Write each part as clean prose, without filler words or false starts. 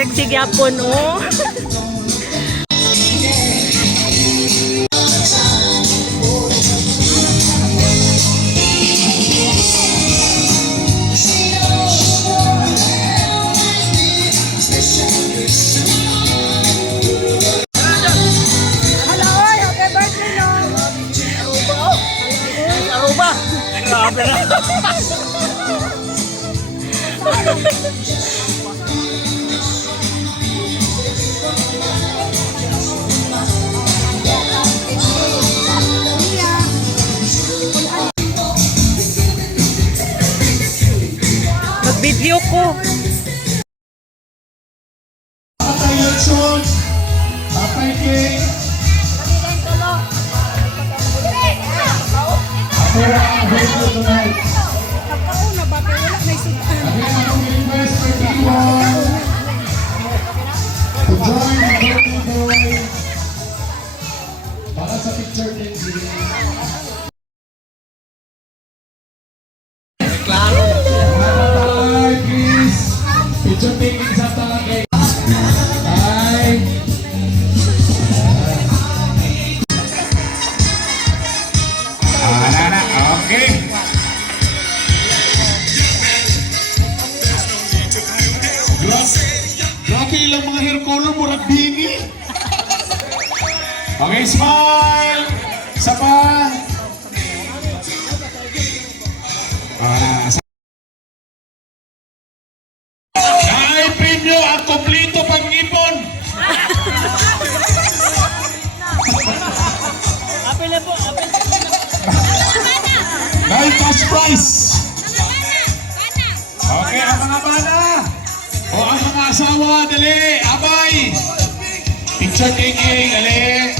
sexy gyapon oh. Grabe na. Mag-video ko. Tatay Lechon, Tatay King, ako ang video tonight. Again, I will request everyone to join the birthday boy para sa picture taking. Klaro. Tatay, please. Picture taking sa tatay. Tay. Okay. Grabe ilang mga hair color mo, ragbini. Okay, smile. Isa pa. Naipin nyo ang kumplito pag-ipon. Apel na po, apel. Dahil cash prize. Okay, ang mga bana. O ang mga asawa, dali, abay. Picture taking, dali.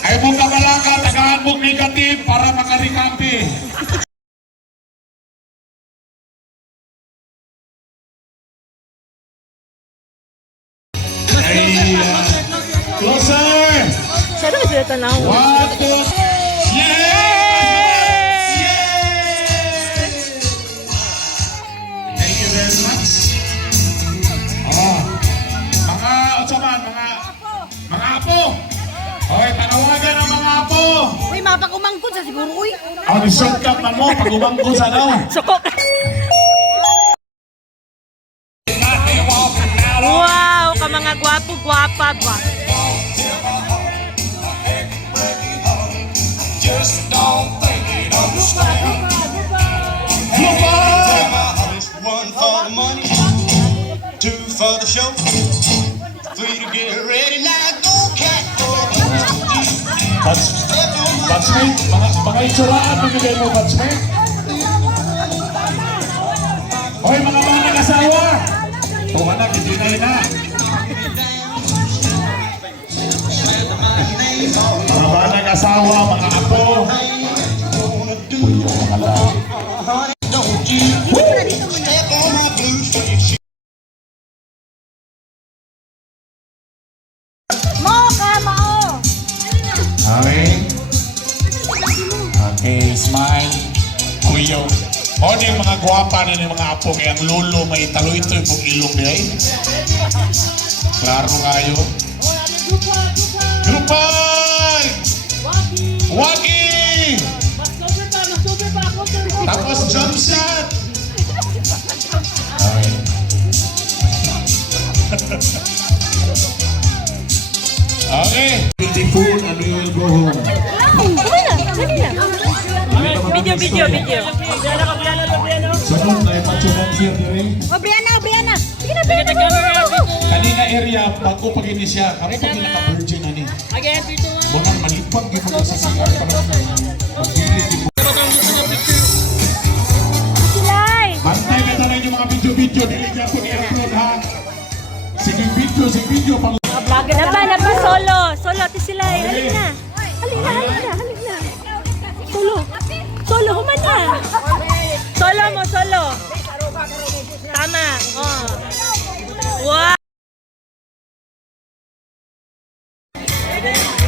Ay mong kabalaka, tagaan mong negative para makarikapi. Ay, closer. Sana ba sila tanaw? 1, 2, yes! Yes! Thank you very much. Oh, mga utsaman, mga apo. Okay, tanawagan ang mga apo. Uy, mapag-umangkot sa siguro, uy. Ang shortcut man mo, pag umangko sa ano. Sukok. Wow, ka mga gwapo-gwapa ba? Just don't think it understand. One for the money, two for the show, three to get ready. Now go cat, go. Batsmate, mga itsuraan bibigay mo, batsmate. Hoy, mga asawa. Tuwa na, kitinay na. Mga banang asawa, mga apo. Uy, yung mga lagi. Don't you step on my blue suede shoe. Mo ka, mao. Okay. Okay, smile. Kuya. O di yung mga gwapa na yung mga apo kaya ang lolo may talo ito yung ilong niya eh. Klaro kayo. Grupay! Wagi! Tapos jump shot! Okay. Okay. Beautiful and we will go home. Video. Sunod na ipatsunan siya din. O, Brianna. Sige na, Kanina area, bago pag-ini siya, kami pag naka-virgin na ni. Again, 3, 2, 1. Bunang malipag, di mo sa CR para mag-gilid. Silay. Bantay ka talang yung mga video-video, dili ka po i-upload ha. Sige video, pang... Naba, solo, ti Silay. Halika na. Solo, human na. Solo. Tama. Oh. Wow.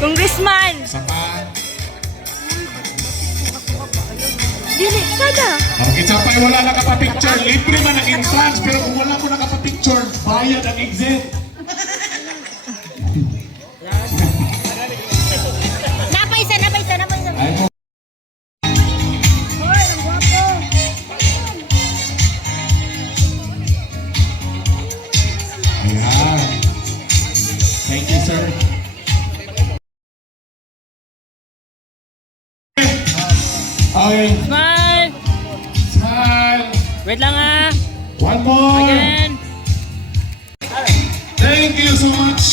Congressman. Sapa. Dili, kada. Okay, sapay wala nakapapicture. Libre man ang entrance, pero kung wala mo nakapapicture, bayad ang exit. Napaisa. Ay mo. Hoy, ang gwapo. Ayan. Thank you, sir. Okay. Smile! Smile. Wait lang ah. One more. Again. Thank you so much.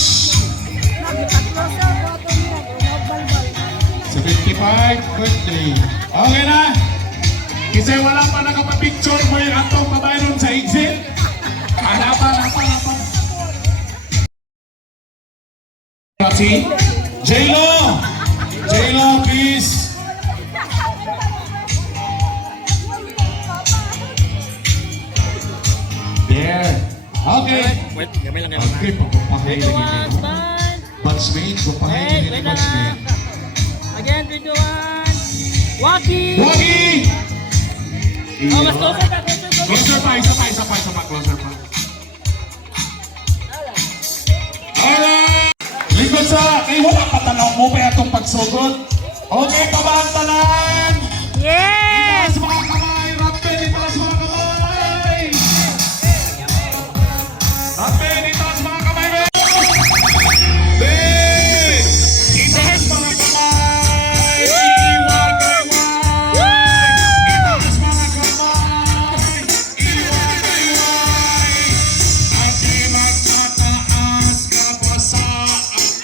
Sa 55 birthday. Okay na? Kasi wala pa nakapapicture mo yung atong pabayron sa exit. Hanapan. Si J-Lo, please. There. Okay. Wait, gamay lang Okay, papapakain Video lagi 1, nito. smile. Batchmate, papakain Wait, lagi wait ni lang batchmate. ah. Again, video 1. Walkie! Wagi! Oh, mas closer ka, closer, closer. Closer pa, isa pa, closer pa. Alright! Likod sa, wala pa tanaw mo pa itong pagsugod. Okay, pabantanan! Yes! Itaas mga kamay, rapid, itaas mga kamay! Rapid, itaas mga kamay! Big! Itaas mga kamay! Iwag! Itaas mga kamay! Iwag! At di magtataas ka pa sa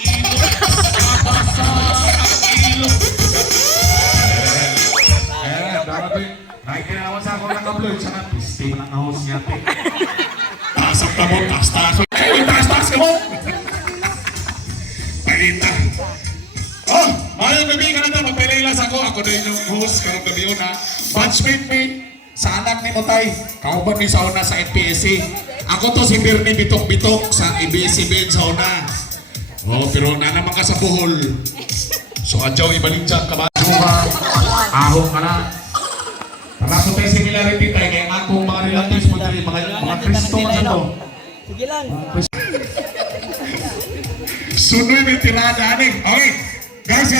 ilog! Kabasa ang ilog! Darating. Nakikinawa sa ako ng upload sa stay mo ng house niya. Taas ang kamot, taas. Taas ka mo! Pagita. Oh, mayong gabi ka na ito. Magpailaylas ako. Ako na yung host. Karong gabi yun ha. Batchmate me. Sa anak ni Mutay. Kauban ni sa una sa FPSC. Ako to si Bernie Bitok-Bitok sa ABS-CBN sa una. Oh, pero na naman ka sa buhol. So, adyaw ibalin dyan ka ba? Ahong ka na. Para po tayo similarity tayo kaya akong mga relatives mo dali, mga Kristo man ito. Sige lang. Sunoy may tirada ani. Okay, guys.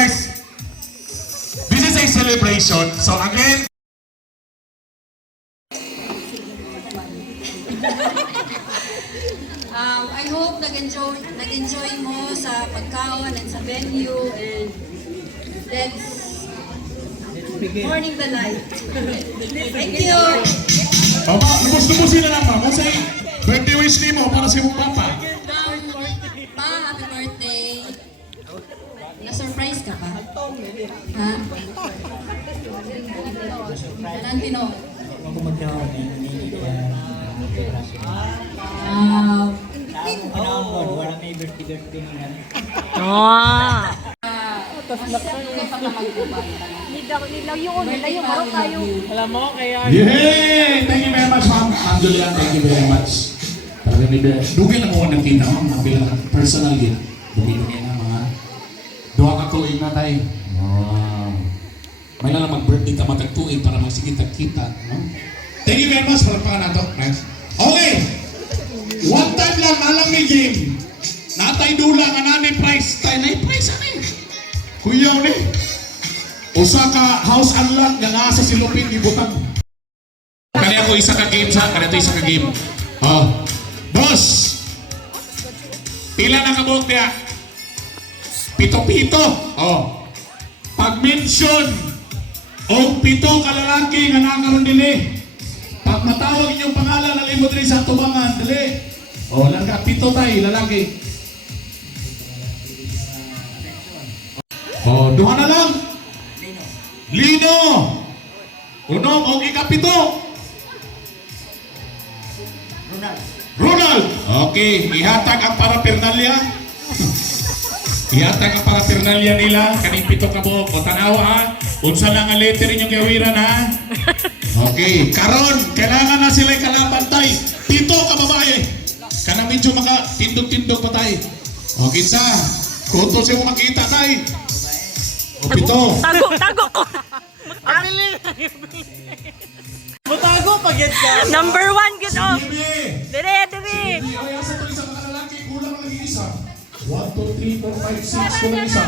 This is a celebration. So again, I hope nag-enjoy mo sa pagkaon and sa venue and let's morning the light. Thank you. lubos-lubosin na lang ba? Kasi birthday wish ni mo para sa iyong papa. Pa, happy birthday. Na-surprise ka pa? Ha? Anong tino? Ako magkaroon wala may birthday nga. Ah! Alam mo, kaya... Yay! Thank you very much, ma'am. Angelia, thank you very much. Talaga ni Bea. Dugay na mo nakita, ma'am. Nabilang personal yun. Dugay na mga duha ka tuig na tayo. Wow. May na lang mag-birthday ka matagtuig para magsigit-kita. No? Thank you very much. Palagpakan na ito. Okay. One time lang, alam may game. Natay dula nga na ni price. Tayo na price ano eh. Kuyaw ni. Usa ka house unlock nga nasa silupin ibutang. Kani ako isa ka game sa, kani isa ka game. Oh. Boss. Pila na kabuok niya? Pito-pito. Oh. Pag-mention o pito ka lalaki nga nakaroon dili. Pag matawag inyong pangalan alimod rin sa tubangan, dali. O, langka, pito tayo, lalaki. O, duha na lang. Lino. Unom, o ikapito. Ronald. Okay, ihatag ang paraphernalia. Ihatag ang paraphernalia nila. Kaning pito ka mo. O, tanawa ha. Unsa lang ang letter inyong kawiran ha. Okay, karon kailangan na sila kalaban tay. Pito ka babae. Kanang medyo maka tindog-tindog pa tay. O kinsa, kuto siya mo makita tay. O pito. Tago ko! Matago pag yan ka. Number 1, get off! Sige. Dire! Sige, o, asa nag-iisa. 1, 2, 3, 4, 5, 6 kulang isa.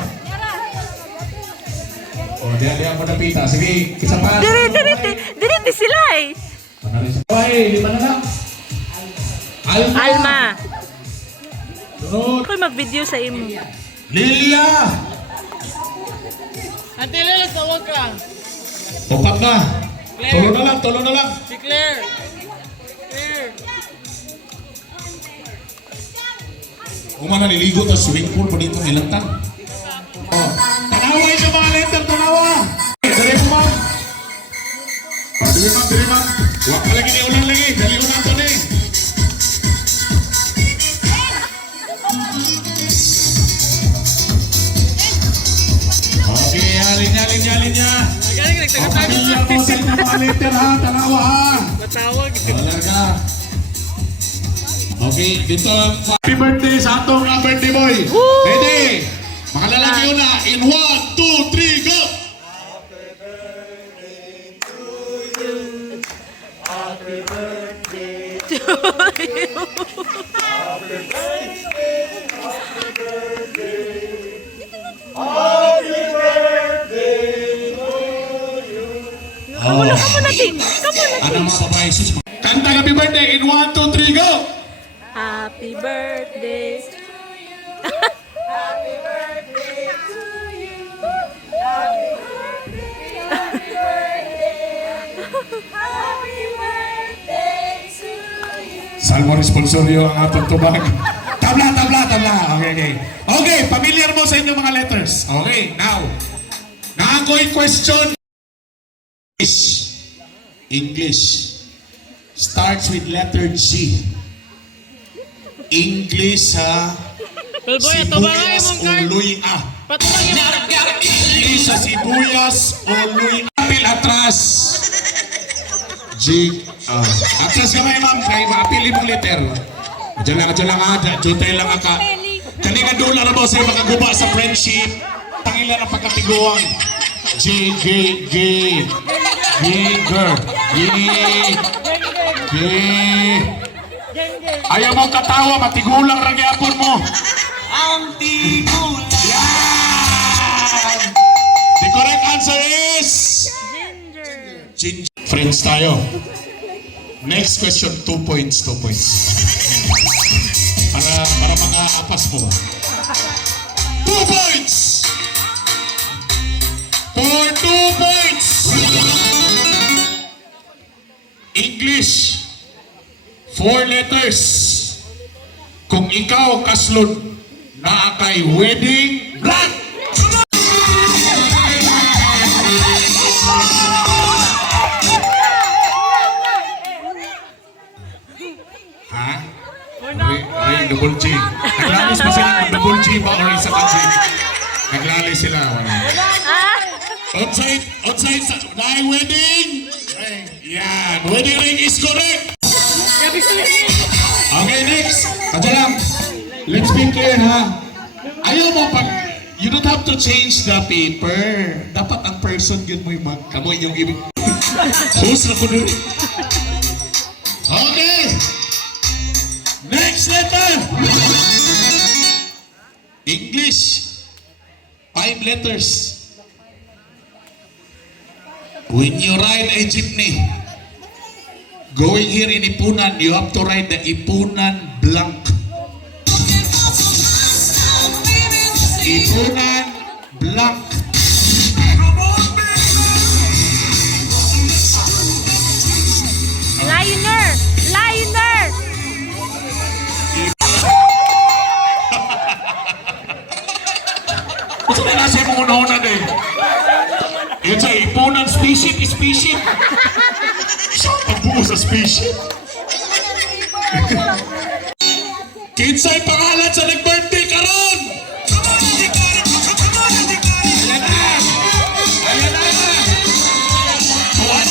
O, diyan ako napita. Sige, isa pa. Diriti sila eh. Okay, 5 na lang. Alma. Sunod. Ako'y mag-video sa imo. Lila. Ate Lila, tawag ka. Upat na. Tulo na lang. Si Claire. Claire. Kung mga naliligo sa swimming pool po dito ilang tan. Oh, tanawa yung mga letter, tanawa. Dari mo ma'am. Diri ma'am. Huwag ka lagi ni ulan lagi. Dali ulan to ni. Okay, alin niya. Magaling, O, nagtagatagos. pamilya mo sa inyong mga letter ha, tanawa ha. Matawag. Wala ka. Okay, dito ang happy birthday sa atong birthday boy. Ready? Mga lalaki yun na. In 1, 2, 3, go! Kamu natin. Ano mga babae? Sus, kanta happy birthday in 1, 2, 3, go! Happy birthday. Salmo responsorio ang atong tubag. Tabla. Okay. Okay, familiar mo sa inyong mga letters. Okay, now. Naakoy question. English. Starts with letter G. English sa Pelboy, ito ba nga sibuyas imong o card? luya. Patulong yung English sa sibuyas o luya. Apil atras. G. Atras ka may ma'am. Kaya maapili mong letter. Diyan lang ha. Diyan lang ka. Kani nga doon na mo sa'yo makaguba sa friendship. Tangila ng pagkatiguan. G. Girl. G. Ayaw mong katawa, matigulang ragyapon mo. Ang tigulang. Yan! The correct answer is... Ginger. Friends tayo. Next question, 2 points. Para maka-apas mo ba? 2 points! For 2 points! English. 4 letters. Kung ikaw kaslod na kay wedding blank. Ha? Double G. Naglalis pa sila ng double G ba or isa ka G? Naglalis sila. Outside sa dahil wedding. Yan. Wedding ring is correct. Okay, next. Kajalam. Let's be clear, ha? Ayaw mo pag... You don't have to change the paper. Dapat ang person yun mo yung magkamoy yung ibig. Host na ko dun. Okay. Next letter. English. 5 letters. When you ride a jeepney, going here in Ipunan, you have to ride the Ipunan Blank. Ipunan Blank. Liner. Gusto na nasa yung una-una din. Yun sa Ipunan spaceship. Saan pagbuo sa spaceship? Kinsay pangalan sa nag-birthday karon? Ayan na! Hoy!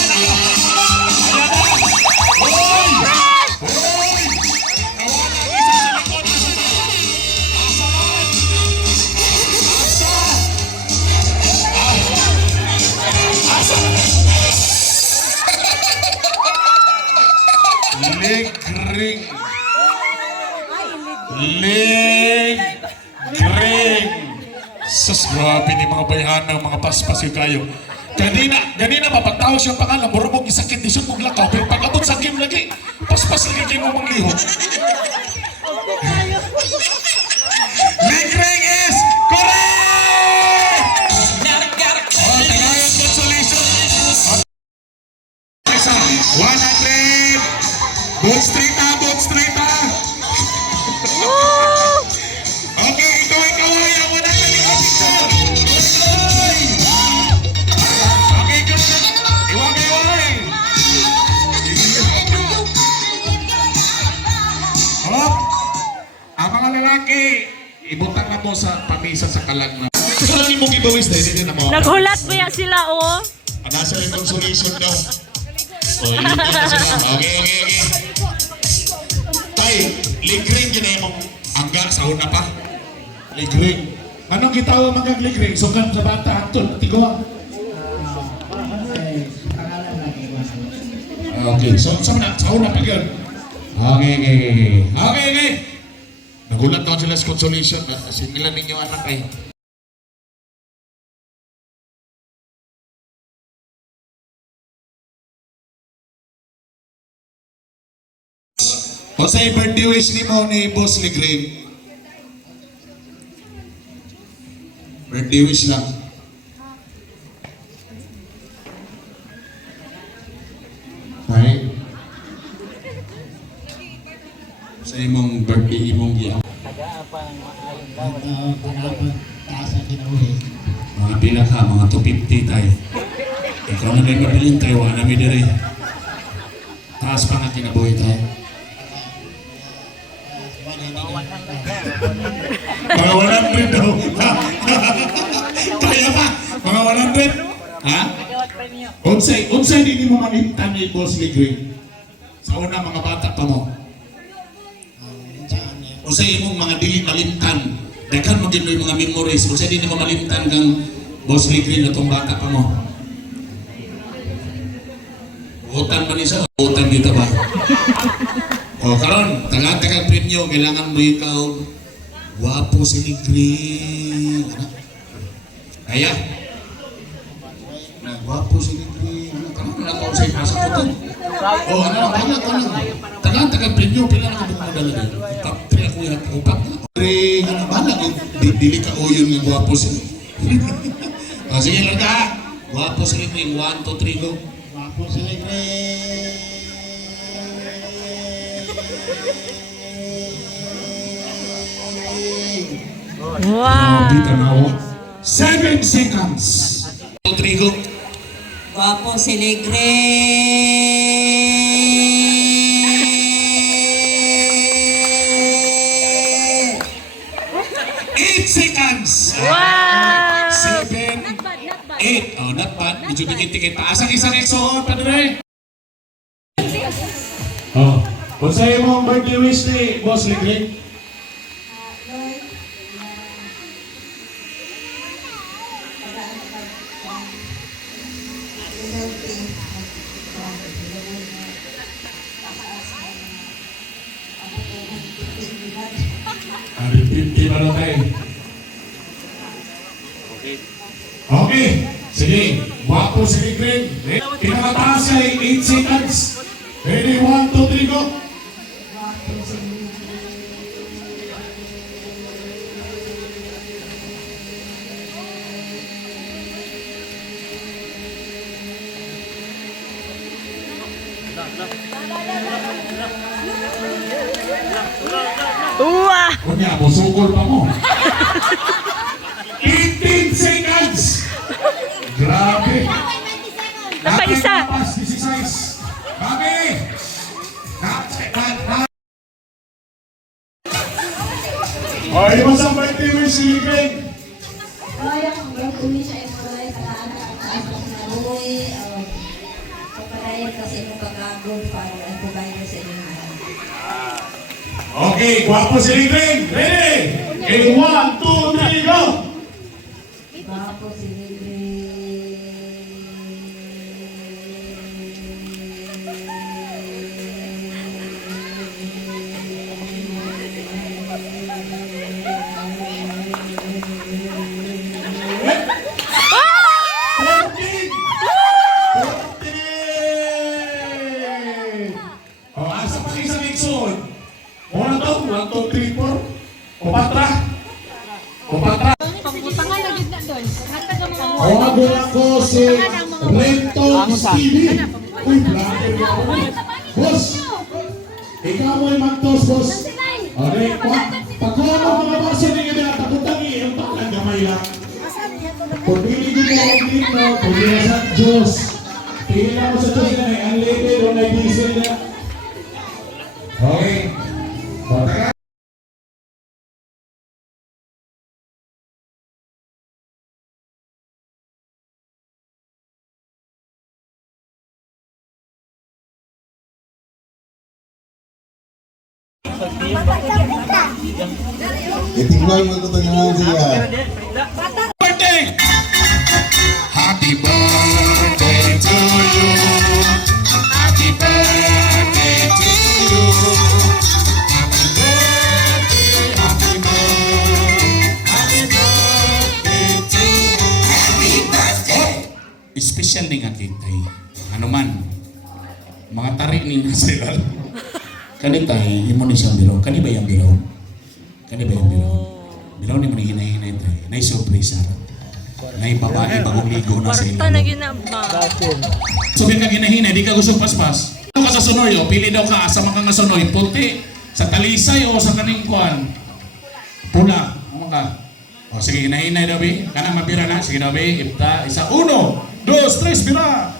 Nawala isa sa likod. Leg ring. Ligring. Sus, grabe ni mga bayhan ng mga paspas yung kayo. Ganina mapagtawa siyang pangalan, mura mong isakit, di siya mong lakaw, pero pag-abot sa game lagi, paspas lagi kayo mong liho. Ligring is correct! Oh, Tagayan consolation. Isa, 100. Boot straight ha, boot straight ha. Okay, ikaw ay kaway, ang 100 yung picture. Okay, good. Iwag. Hop! Ang mga lalaki, ibutang na mo sa pamisa sa kalag na. Saan yung mong ibawis na, hindi na mo. Naghulat ba yan sila, oh? Nasa rin consolation daw. O, yun na sila. Okay. Tay, ligring yun na yung angga sa una pa. Ligring. Anong gitawa mga ligring? Sukan sa bata, Anton, tigawa. Okay, so sa una pa yun. Okay. Nagulat daw sila sa consolation. Singilan ninyo anak ay. O sa birthday wish ni mo ni Boss Ligring. Birthday wish lang. Ay. Sa imong birthday imong giya. Mga pila ka, mga 250 tayo. Ikaw na may mabiling tayo, wala namin dire. Taas pa nga kinabuhi tayo. Mga 100 daw. Kaya pa, mga 100. Ha? Unsay din mo malimtan ni Boss Ligring? Sa una mga bata pa mo. Unsay imong mga dili malimtan? Daghan mo din yung mga memories. Unsay din mo malimtan kang Boss Ligring atong bata pa mo? Utang ba niya? Utang dito ba? O karon, taga-tagang premyo, kailangan mo ikaw. Wapo si Ligring. Ano? Kaya? Wapo si Ligring. Karon na ako sa ipasa ko to. O ano, taga-tagang premyo, kailangan mo madala dito. Top 3 ako yung upat na. Ligring, ano ba lang? Dili ka o yun yung wapo si Ligring. O sige lang ka. Wapo si Ligring. 1, 2, 3, go. Wapo si Ligring. Wow! Dito na ako. 7 seconds. Trigo. Guwapo si Ligring. 8 seconds. Wow! 7, 8. Oh, not bad. Medyo dikit-dikit. Taas ang isang exo. Padre. Oh. Kung sa'yo mo ang birthday wish ni Boss Ligring? Hari 50 ba lang tayo? Okay. Sige. Wapo si Ligring. Pinakataas ay 8 seconds. Ready? 1, 2, 3, go. Uwa! Kunya, musukol pa mo. 18 seconds. Grabe. Napaisa. Napas, 16. Grabe. Ay, masang birthday wish si Ligring. Kaya kung gagawin siya ay mga anak at nabuhay, kapadayan kasi ng pag-agod para provide sa inyo anak. Okay, guwapo si Ligring. Ready? In 1, 2, 3, go! Guwapo si Ligring. O, asa pa isang ikson? Muna to, 1, 2, 3, 4. O, patra. O, patra. Pagbutangan na yun na doon. Natag ang mga Tawagan ako si Renton Stevie. Uy, vlogger ka ako. Boss, ikaw mo'y magtos, boss. Okay, pagkuha mo mga baso ninyo na takutan niyo, yung talang gamay lang. Kung hindi mo ang dito, kung hindi sa Diyos. Tingin ako sa Diyos na may unleaded o may diesel na. Okay. O, taka. Itingnan mo ito naman siya. Birthday! Happy birthday to you. Happy birthday to you. Happy birthday, happy birthday, happy birthday to you. Happy birthday! Special din nga kita eh. Ano man, mga tari ni sila. Kani tayo, imo ni siyang biro. Kani ba yung biro? Kani ba yung biro? Biro ni mo ni hinahinay tayo. Nay surpresa. Nay babae bagong ligo na sa Kwarta na ilo. ginaba. Sabi ka ginahinay, di ka gusto paspas. Ano ka sa sunoy o? Pili daw ka sa mga nga sunoy. Puti. Sa talisay o sa kaningkuan. Pula. Ano ka? O sige, hinahinay daw bi. Kana mabira na. Sige daw bi. Ipta. Isa. 1, 2, 3, bira.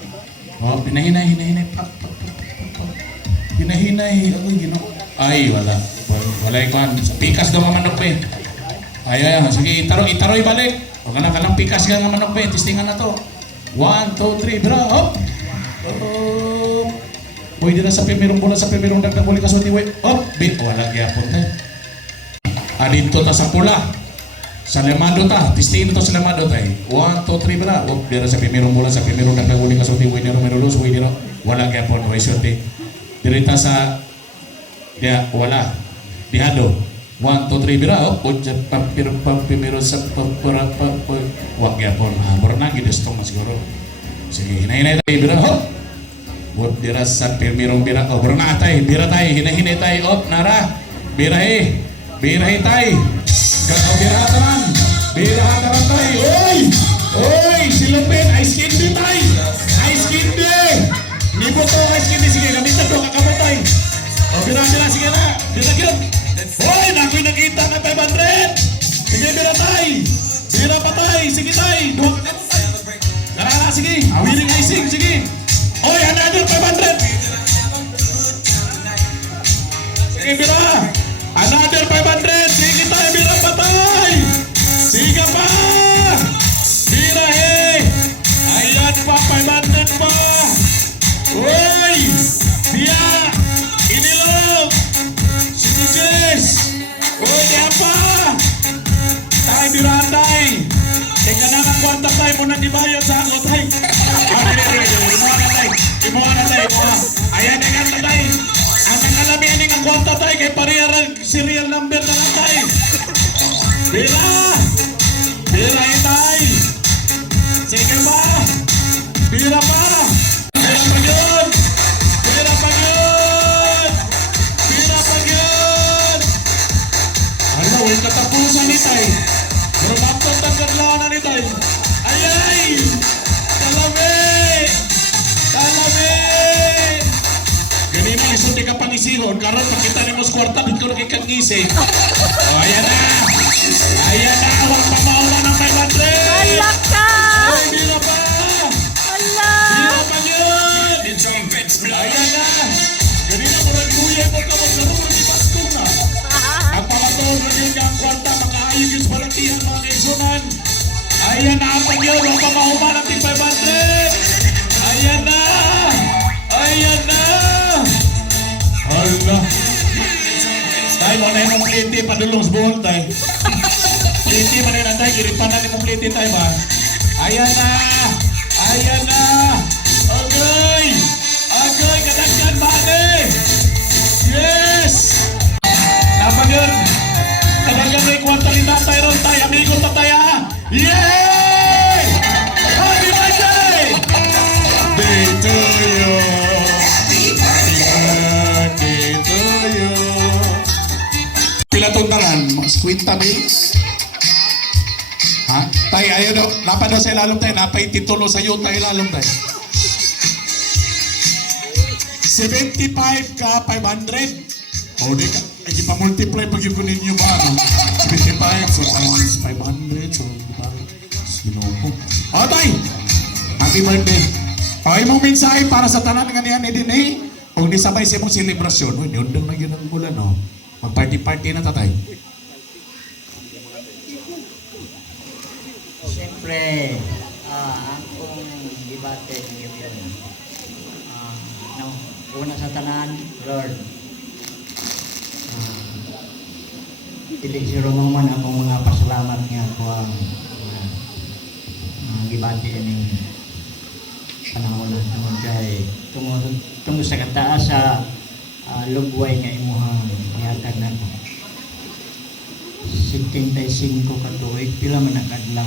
O, pinahinay, hinahinay. Pak, pak, pak, pak, pak. Hinahinay. Ako yung ay, wala. Wala yung sa pikas daw ang manok eh. Ay, sige, itaroy balik. O ka na, kalang pikas ka ng manok eh. Testingan na to. 1, 2, 3, bra, hop! Hop! Pwede na sa pimirong bola, sa pimirong dagdag buli ka suti, wait. Hop! Bit, wala gyapon tayo. Adito ta sa pula. Sa lemado ta. Testingin to sa lemado tayo. 1, 2, 3, bra. Hop! Dira sa pimirong bola, sa pimirong dagdag buli ka suti, wait, merulos, wait, wala gyapon, wait, suti. Dirita sa dia wala dihado 1, 2, 3 bira oh papiro sa papara wag yapon borna gides tong siguro sige hinay tayo bira oh buat dira sa pirmirong bira oh borna tay bira tay hinay tay oh nara birahe tay gagaw bira taman tay oy silupin ice candy tay ice candy nibo to ice candy sige gamitan to kakabotay o bira sige na bira gyud hoy nakoy nakita na 500 sige bira tay bira pa tay sige tay dara sige awiring icing sige oy another 500 sige bira another 500 sige tay bira pa tay sige pa bira ayan pa 500 pa oy dia inilog si Jess oy dia pa tay biranday teka na nga kwarta tay mo na dibayad sa ako tay imuha na tay ayan nga tay ang nakalami ani nga kwarta tay kay parehara serial number na lang tay bira tay sige ba bira pa Uy, katapusan ni Tay. Bermatot ang kadlanan ni Tay. Ayay! Talami! Ganina, isunti ka pangisihon. Karon, makita ni mo sa kwarta, dito na kikangisi. O, ayan na! Huwag pa maula ng 500! Alak ka! Uy, bira pa! Alak! Bira pa yun! Ayan na! Ganina, murag buya mo ka mo sa rumor ni Paskong na. Ang pangatol na yun ang kwarta, makaayog yung balatihan mga kaisunan. Ayan na ang pagyaw, ang pamahuman ng 500. Ayan na! Hala! Tay, mo na yung mong kliti, padulong sa buhol, tay. Kliti man yun, tay, giripan na yung mong kliti, tay ba? Ayan na! Agay, kadagkan ba, yes! Napagyan! Kadagyan may kwanta ni tatay ron, tay, amigo tatay ha! Yay! Happy birthday! Day to you! Happy birthday! binta bil. Ha? Tay, ayaw daw. Lapad daw sa ilalong tayo. Napay titulo sa iyo tayo ilalong tayo. 75 ka, 500. O, di ka. Ay, di pa multiply pag yung kunin nyo ba? No? 75, so times 500. So, di ba? Sino ko? O, tay! Happy birthday. O, imong mensahe para sa tanan nga niyan din eh. Kung di sabay sa imong selebrasyon, uy, niundang na yun ang mula, no? Mag-party-party na tatay. Siyempre, ang kong debate ngayon, no, una sa tanan, Lord, pilig man akong mga pasalamat nga ako ang debate ini panahon na naman kay tungo sa kataas sa lugway nga imuhang ihatag na ko. 75 ka tuig, pila man nakadlaw.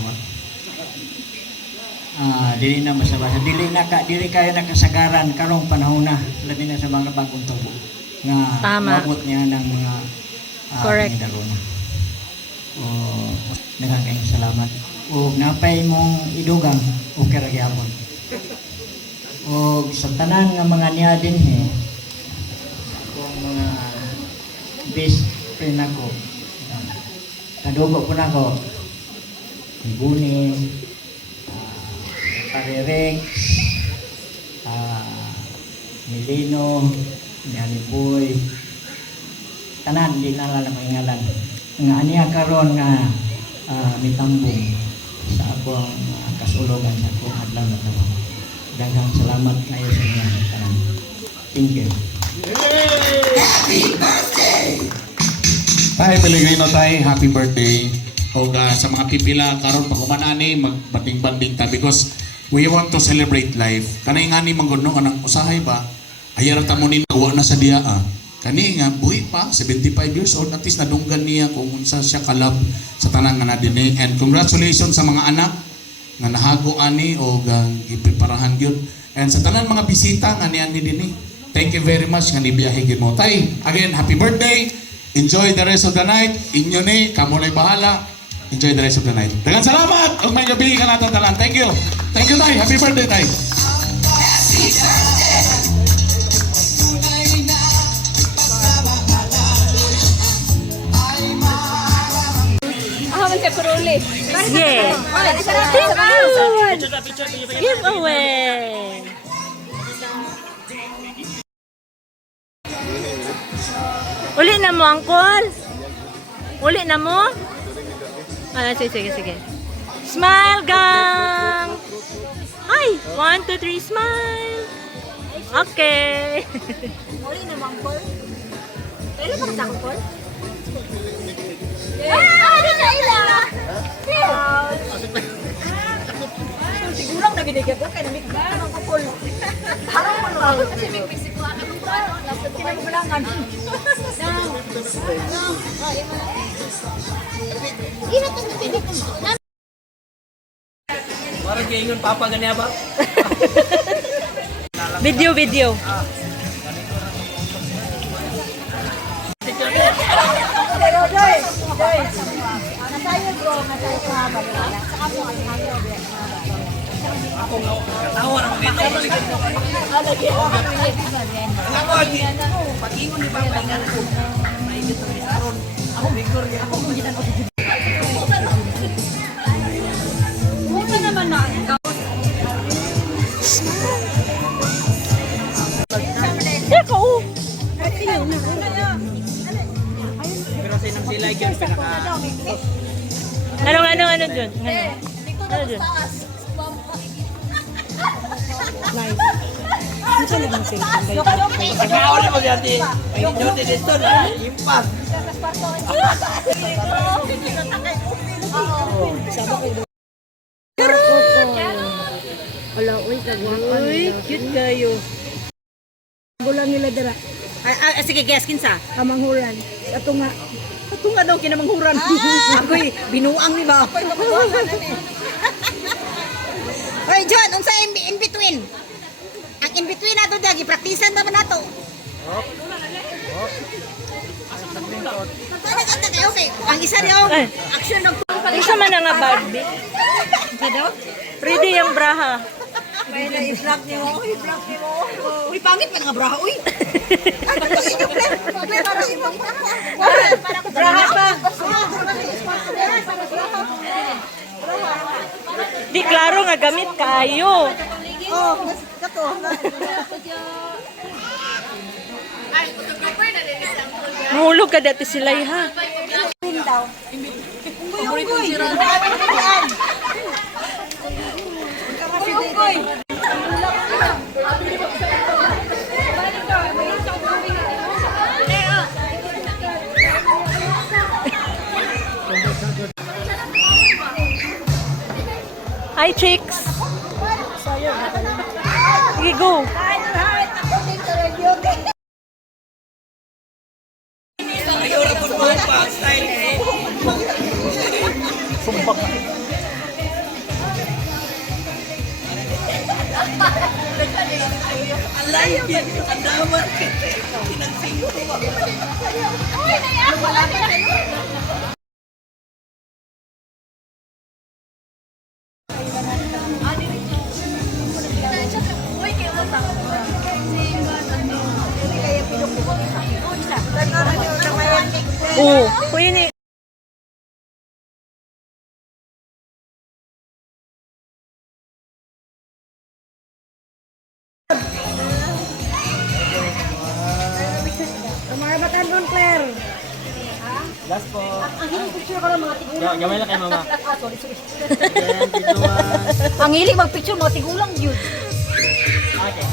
Dili na masabasa, dili kayo nakasagaran karong panahon na, labi na sa mga bagong tubo nga Tama. mabot niya ng mga Correct. daruna. Nagkakayong salamat. O napay mong idugang o karagyapon. O sa tanan nga mga niya din kung mga best friend ako, kadugo po na ako, Ibunin, Parerex, Milino, Boy, tanan, di nalala ko ingalan. Nga aniya karon nga mitambong sa akong kasulogan sa akong adlaw na trabaho. Daghang salamat kayo sa inyo tanan. Thank you. Tay, Pellegrino tay, happy birthday. O sa mga pipila karon pag umanani magbating-banding ta because we want to celebrate life. Kanay nga ni manggono kanang usahay ba? Ayara ta mo ni nawa na sa diya Kani nga buhi pa 75 years old at least nadunggan niya kung unsa siya kalab sa tanan nga nadini. And congratulations sa mga anak nga nahago ani o gipreparahan gyud. And sa tanan mga bisita nga niyan ni dinhi. Thank you very much nga nibiyahe gyud mo. Tay, again happy birthday. Enjoy the rest of the night. Inyo ni, kamo na'y bahala. Enjoy the rest of the night. Daghang salamat. Ug may gabi ka natin tanan. Thank you. Thank you, tay. Happy birthday, tay. Yeah. Thank you. Giveaway. Uli na mo, Uncle. Uli na mo? Sige. Smile, gang! Ay! 1, 2, 3, smile! Okay! Uli na mga Paul. Kailan ba ka sa Paul? Ano na ila? Sigurang nagigigay ko kaya namigba ng Paul. Parang mo lang. Kasi may Mexico ako ng Paul. Lapit kinagbulangan. Ina to nabinig ko. Parang kayo yung papa ganyan ba? Video. Nasayo bro, nasayo ko habang wala. Saka po ang Ako nga, natawa naman dito. Ako lagi. Pag-ingon ni Papa nga ako. May gito ni Saron. Ako Victor niya. Ako kung ginano. Muna naman na. Teka, oh! Pero sa inang sila yung pinaka... Ano dun? Ano dun? Nice. Ano talagang cellphone? Pagkaon na magyati. Ay nyote dito na. Impas. Wala, uy, cute kayo. Bulan nila dira. Sige, guess, kinsa? Kamanghuran. Ato nga daw kinamanghuran. Ako'y binuang ni ba? Hoy, John, unsa in between? Ang in between nato dagi praktisan ta man nato. Sana ka kayo kay ang isa niyo Ay. action ng Isa man na nga Barbie. Ready yung braha. may na i-vlog niyo. I-vlog niyo. Uy, pangit man nga braha, uy. Ano ba inyo plan? Para imo. Braha pa. Di klaro nga gamit kayo. Oh, kato. Mulog ka dati sila ha. Hi chicks. Sige go. Oo, kuya ni. Marabatan doon, Claire. Last po. Ang hiling picture ko ng mga tigulang. Gamay lang kay mama. Sorry. Then, dito was... Ang hiling magpicture mga tigulang yun. Okay.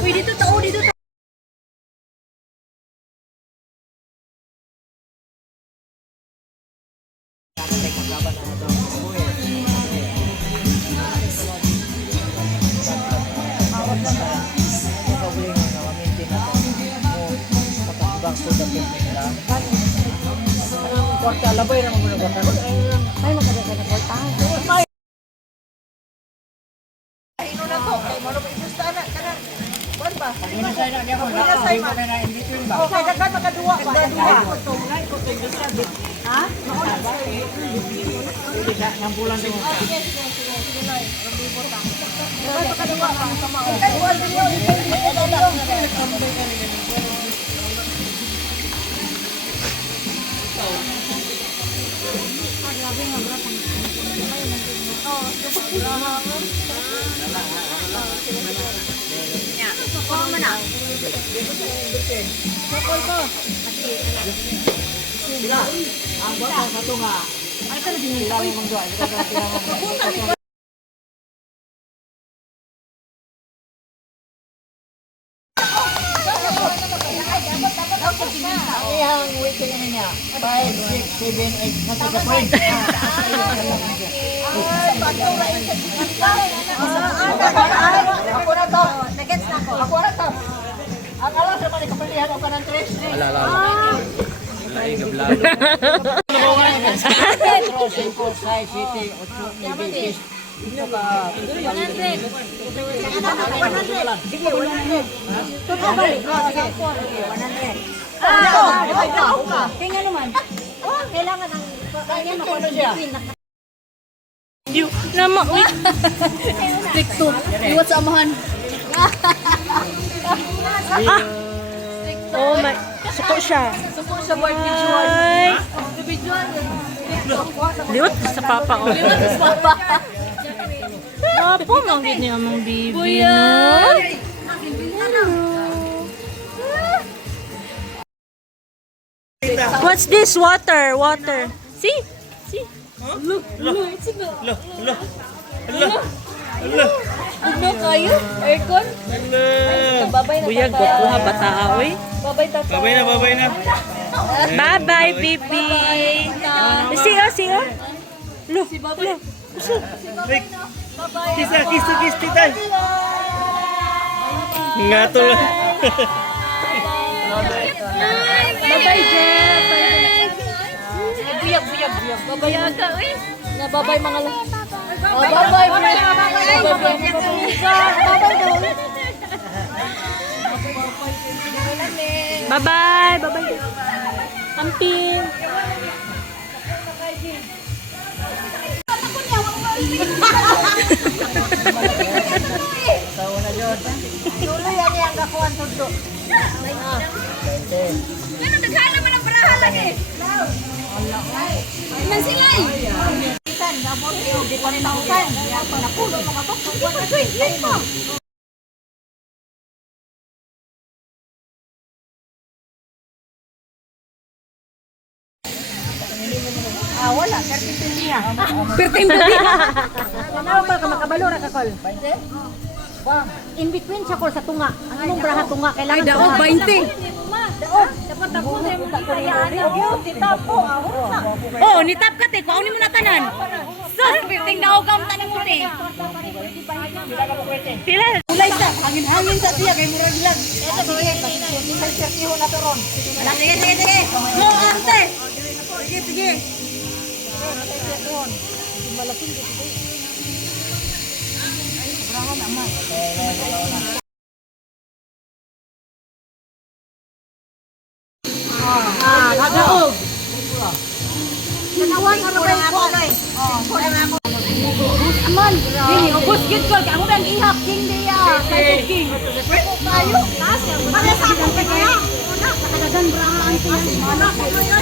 Uy, dito tao, dito tao. Ay, magkaganda na kwarta. Okay, dagan makaduwa pa. Ha? Ang waiting na niya. 5, 6, 7, 8. Nasa ka point. Ako na to. Nagets na ako. Ako na to. Ang alam sa mga kapilihan o kanang 3. Alala. Lain ka vlog. 4, 5, 7, 8, 9, 10. Ito ka. 100. Sige, 100. Totoo ba? Sige, 100. Kaya naman. Kailangan ang kaya na Yung nama, uy. Stricto. Iwat sa amahan. Oh my. Suko siya. Suko sa board visual. Ay. Visual. Liwat sa papa. Oh. Iwat sa papa. Apo, manggit niya amang bibi. Kuya. What's this? Water. Water. See? See? Look. Ano kayo? Aircon? Babay na Buyag, tatay. kuha bata oy. Babay tatay. Babay na. Bye-bye, bibi. See you. Look. Si babay. Kiss, tita. Nga to lang. Bye-bye, Jeff. Buyag. Babay ka, eh. Nababay mga lang. Oh, bye-bye. Bye-bye. Bye-bye. Bye-bye. Bye-bye. Amping. Tuloy yan yung gakuan tudo. Ano, naghala mo ng braha lang eh. Naman sila eh. Isan, gabot yung di 1,000. Napulo mga bakit. Wait mo. Wala. Pertintin niya. Ano ba ka makabalo ra ka kol? In between siya kol sa tunga. Ang imong braha tunga kailangan. Ay daog 20. Daog. Dapat ako sa imong kayaan. Titapo. Oh, nitap ka te. Kunin mo na tanan. Sus, ting daogam tanan mo te. Pila? Ulay sa. Hangin-hangin sa siya. Kay murag lang. Ito, sige. May sertiho na to ron. Sige, sige, sige. Mo, ante. Sige, sige. Daog. Kanawan ano ba ko? Aman, dili ubos gid kol kay amo bang ihap king diya. Kay king. Tayo. Para sa akong kanya. Nakadagan brahaan siya.